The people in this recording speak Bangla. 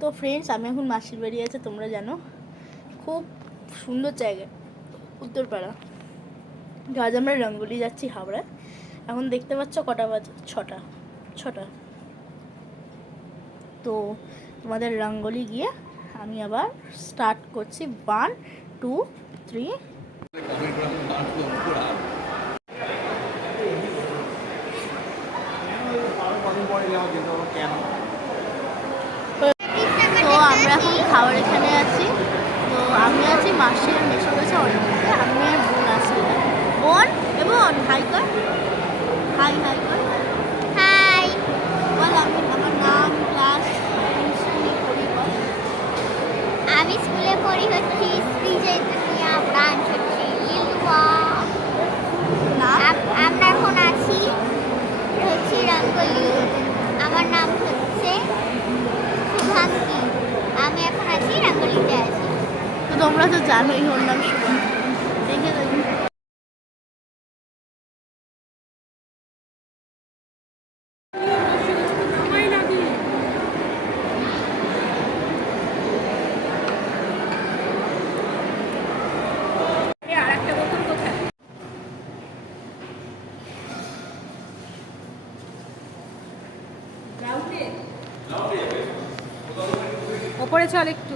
তো ফ্রেন্ডস, আমি এখন মাসির বাড়ি আছে, তোমরা জানো, খুব সুন্দর জায়গা উত্তরপাড়া। তো আজ আমরা রঙ্গোলি যাচ্ছি হাওড়ায়। এখন দেখতে পাচ্ছ কটা বাজে, ছটা। তো তোমাদের রঙ্গোলি গিয়ে আমি আবার স্টার্ট করছি। 1 2 3। তো আমরা এখন খাবার এখানে আছি। তো আমি আছি, মাসির মেশো গেছে অনেকে, আমি আর বোন আছি। বোন এবং হাই কর, হাই কর, হাই বল। আমার নাম, ক্লাস, স্কুলে পড়ি বল। আমি স্কুলে পড়ি হচ্ছি শ্রী চৈতন্য ব্রাঞ্চ হচ্ছে লিলুয়া। আমরা এখন আছি হচ্ছে রঙ্গোলি। আমার নাম হচ্ছে শুভাঙ্গী। আমি এখন আছি রঙ্গোলিতে আছি। তো তোমরা তো জানোই ওর নাম শুভ। দেখে দেখি ওপরে চল একটু।